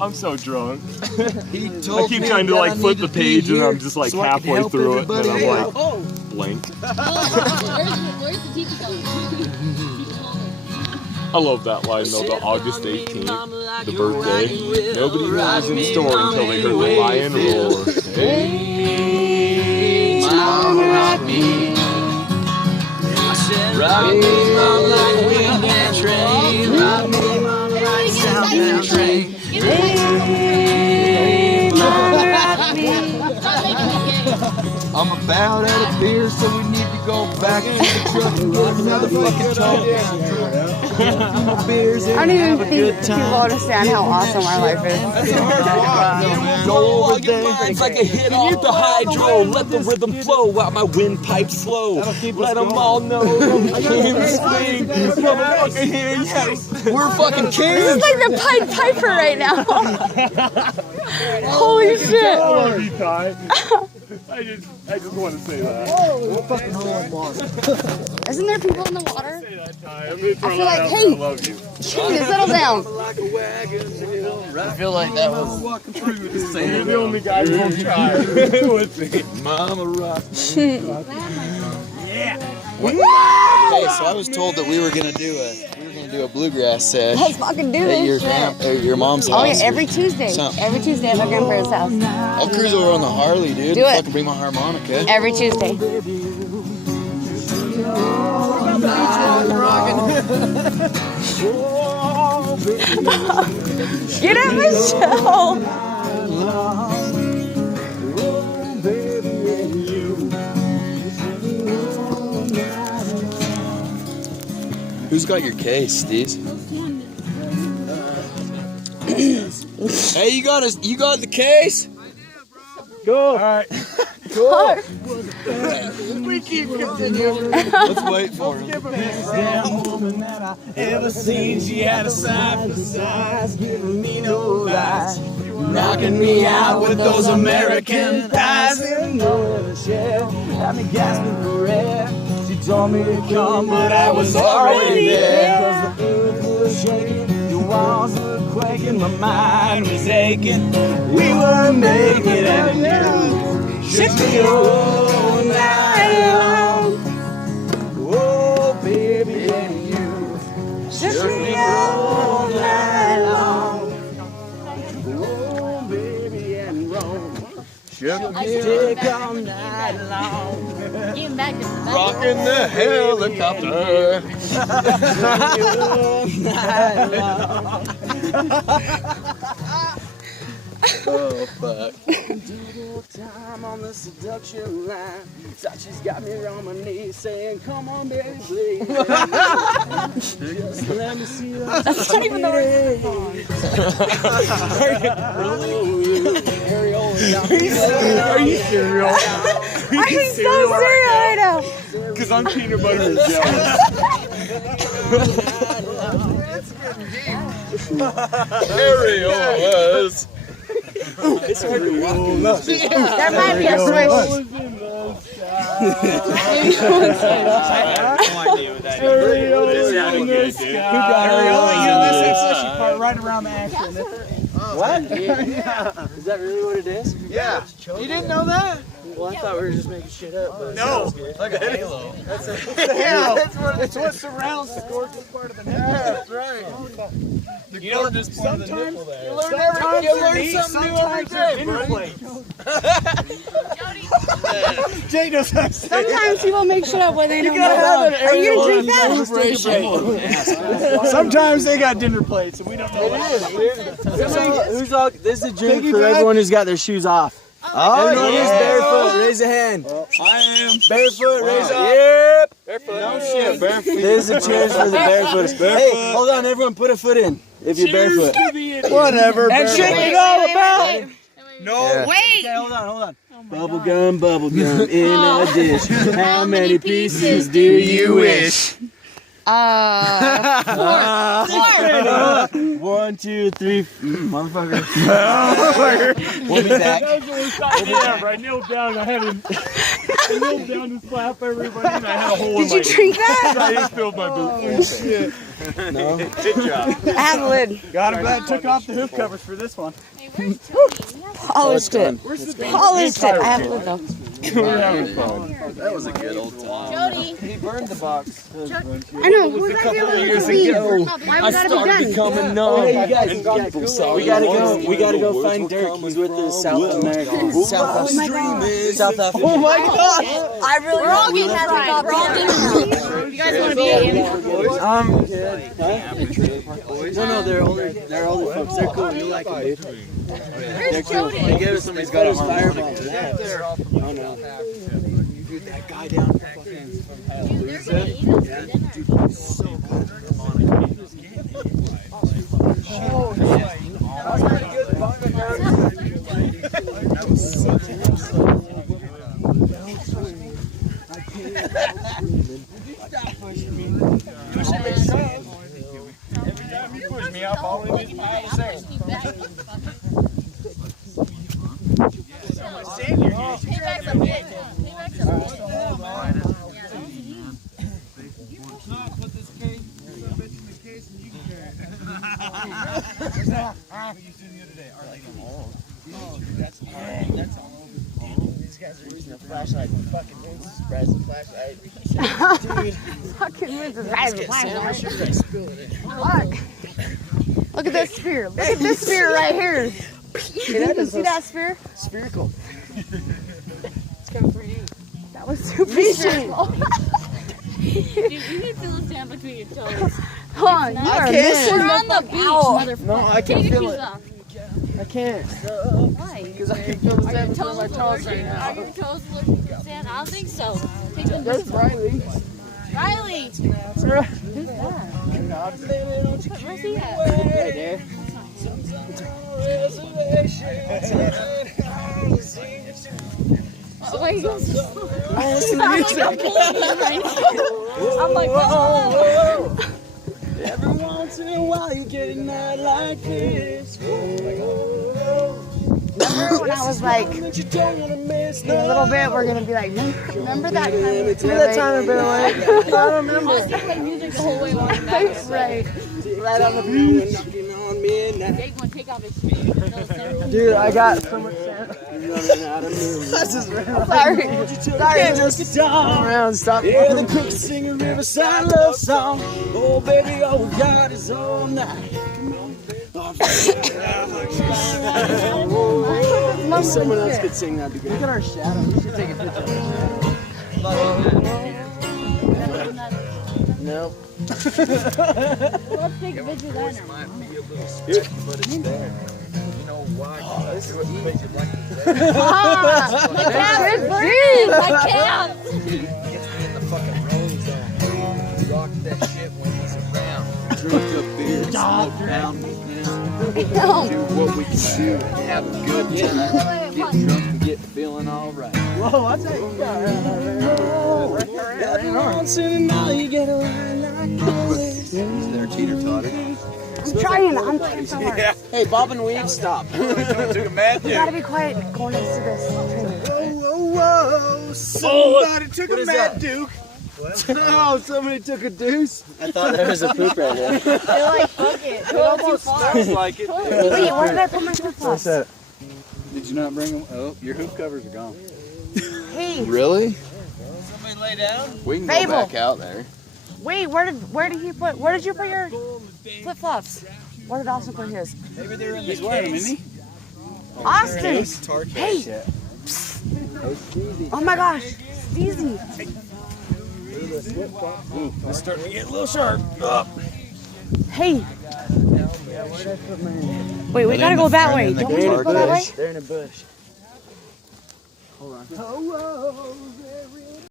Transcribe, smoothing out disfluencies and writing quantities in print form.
I'm so drunk. He I told keep me trying to that like I flip need the to be page and here I'm just like so I can halfway help through it and everybody I'm out. like blank. Where's the teacher going? I love that line though, the August 18th, the birthday. Nobody knows in store until they heard the lion roar. Hey, Mama, rock me. Rock me, mama, like wind and train. Rock me, mama, like southbound train. Hey, mama, rock me. I'm about out of beer, so we need to go back to the truck and get another fucking talk. I don't even think people understand how awesome our life is. That's a hard walk. Go over there. It's like a hit off the hydro. Let the rhythm flow while my windpipe slow. Let them all know I can't swing. Motherfucker here, yes. We're fucking kings. This is like the Pied Piper right now. Holy shit. I love you, Ty. I just want to say that. Isn't there people in the water? Say that, Ty. I'm gonna throw I feel like, that out hey, there. I love you. settle down. I feel like that was You're the only guy who won't try with me. Mama rock. Yeah. Okay, so I was told that we were gonna do a bluegrass sesh Let's fucking do at your this. at your mom's house. Oh yeah, every Tuesday. Something. Every Tuesday at my grandparents' house. I'll cruise over on the Harley, dude. Do it. Fucking bring my harmonica. Every Tuesday. Get at Michelle. Who's got your case, Steve? Hey, you got the case? Go. All right. Cool. We keep continuing. Let's wait for him. Damn woman that I ever seen. She had a side for size, giving me no lies. Knocking me out with those American thighs. In the shell, had me gasping for air. She told me to come, but I was already there. Cause the earth was shaking, the walls were quaking, my mind was aching. We were making it, and you shook me all night long. Oh, baby, and you shook me all night long. Oh, baby, and wrong. Shook me all night long. Getting back to the back. Rocking the helicopter. Oh, fuck. Time on the seduction line. Thought she's got me on my knees saying, come on, baby, please. Just let me see that. That's not even the right song. Are you serious? I'm so serious right now. Because I'm peanut butter and jelly. Ariel was. It's hard to walk. There might be a switch. Right around the action. What? Yeah. Is that really what it is? Yeah. You didn't know that? Well, I thought we were just making shit up. But No. Like a halo. That's It's what surrounds the gorgeous part of the nipple. That's right. You know, just sometimes You learn something new every day, buddy. Jay knows that. Sometimes people make shit up when they don't know. Are you gonna drink that? Sometimes they got dinner plates and we don't know what. Who's all? This is a drink for everyone who's got their shoes off. Oh, everyone who's barefoot, raise a hand. I am. Barefoot, raise a hand. Yep. Barefoot. No shit, barefoot. This is a cheers for the barefooters. Hey, hold on, everyone, put a foot in if you're barefoot. Whatever. And shake it all about. No. Wait. Okay, hold on. Bubble gum in a dish. How many pieces do you wish? 4. 1, 2, 3, motherfucker. We'll be back. That was the worst idea ever. I kneeled down. I kneeled down to slap everybody, and I had a hole in my Did you drink that? I just filled my boot. No. Good job. I have a lid. God, I'm glad I took off the hoof covers for this one. Hey, where's Tony? Polished it. Polished it. I have a lid though. We're having fun. That was a good old time. Jody. He burned the box. I know. Who's that feeling? Years ago, Why I we gotta be started done? becoming numb. Hey, you guys, And we gotta people go. saw We gotta me go. once We gotta more. go find Words were Dirk. coming He's with the from South American. South Oh my God. South Africa. Oh my God. I really We're all getting fried. We're all getting You guys want to be in? No, they're older folks. They're cool. You like them, dude. Where's Jody? They gave us somebody's got his fireball. Oh no. Dude, that guy down there fucking They're going to eat us for dinner. Every time you push me, I'll fall in this pile of sand. Payback's a bitch. Payback's a bitch. flashlight. Fucking Vince the flashlight. Fucking Vince is right. Look. Look at this sphere. Look at this sphere right here. You see that sphere? Spherical. It's kind of 3D. That was super spherical. Dude, you need to feel the sand between your toes. Hold on, you are missing We're on the beach, motherfucker. No, I Take can't your feel shoes it. off. I can't. Why? Because I can feel the Are sand your between my toes toes right allergic? now. Are your toes allergic to sand? I don't think so. Take them That's this Riley. Riley! Who's Where's he at? Right there. Oh, wait, he goes to sleep. Oh, listen to I'm music. like, I'm pulling him right now. I'm like, whoa. Every once in a while you get a night like this. Remember when I was like, That you don't wanna miss in a little bit, we're gonna be like, remember that time? Remember that time I've been away? I don't I remember. was just playing music the whole way walking back. Right. Right on the beach. Knocking on midnight. Jake won't take off his shoes. No, sir. Dude, I got so much sand. That's just real. Sorry. Sorry, just turn around, stop. Yeah, the crooks sing a riverside love song. Oh, baby, all we got is all night. If someone else could sing, that'd be good. Look at our shadow. We should take a picture of our shadow. No. Let's take a picture of that now. Might be a little sticky, but it's there. You know why? This is what you like it there. Ah, my calves are burning. My calves. He gets me in the fucking rose zone. Rock that shit when he's around. Drink up beer, smoke down with him. Do what we can do and have a good time. Get drunk and get feeling alright. Whoa, I tell you, every once in a while you get a ride like this. He's there teeter-totter. I'm trying so hard. Hey, Bob and Weave, stop. Took a mad You gotta be quiet going into this trailer. Whoa, somebody took a Mad Duke. Oh, somebody took a deuce. I thought there was a poop right there. They're like, fuck it. Go too far. like it. Wait, where did I put my flip-flops? Did you not bring them? Oh, your hoop covers are gone. Hey, Really? Somebody lay down. We can Fable. go back out there. wait, where did you put your flip-flops? Where did Austin put his? Maybe they're in the He's wearing them, isn't he? Austin! Hey! Hey, Oh my gosh, it's easy. it's starting to get a little sharp. Hey! Wait, we gotta go that way. Don't we just go that way? They're in a bush. Hold on.